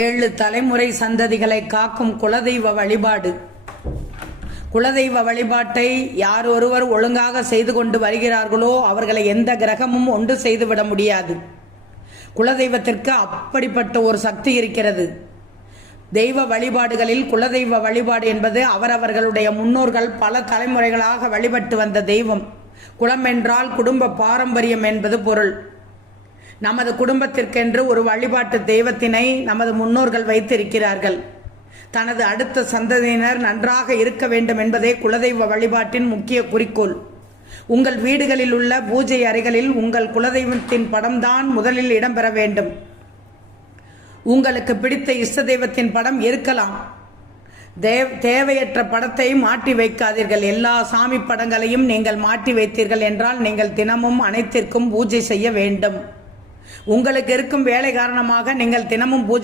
ஏழு தலைமுறை சந்ததிகளை காக்கும் குலதெய்வ வழிபாடு. குலதெய்வ வழிபாட்டை யார் ஒருவர் ஒழுங்காக செய்து கொண்டு வருகிறார்களோ அவர்களை எந்த கிரகமும் ஒன்று செய்துவிட முடியாது. குலதெய்வத்திற்கு அப்படிப்பட்ட ஒரு சக்தி இருக்கிறது. தெய்வ வழிபாடுகளில் குலதெய்வ வழிபாடு என்பது அவரவர்களுடைய முன்னோர்கள் பல தலைமுறைகளாக வழிபட்டு வந்த தெய்வம். குலம் என்றால் குடும்ப பாரம்பரியம் என்பது பொருள். நமது குடும்பத்திற்கென்று ஒரு வழிபாட்டு தெய்வத்தினை நமது முன்னோர்கள் வைத்திருக்கிறார்கள். தனது அடுத்த சந்ததியினர் நன்றாக இருக்க வேண்டும் என்பதே குலதெய்வ வழிபாட்டின் முக்கிய குறிக்கோள். உங்கள் வீடுகளில் உள்ள பூஜை அறைகளில் உங்கள் குலதெய்வத்தின் படம்தான் முதலில் இடம்பெற வேண்டும். உங்களுக்கு பிடித்த இஷ்ட தெய்வத்தின் படம் இருக்கலாம். தேவையற்ற படத்தை மாட்டி வைக்காதீர்கள். எல்லா சாமி படங்களையும் நீங்கள் மாட்டி வைத்தீர்கள் என்றால் நீங்கள் தினமும் அனைத்திற்கும் பூஜை செய்ய வேண்டும். உங்களுக்கு இருக்கும் வேலை காரணமாக நீங்கள் தினமும் பூஜை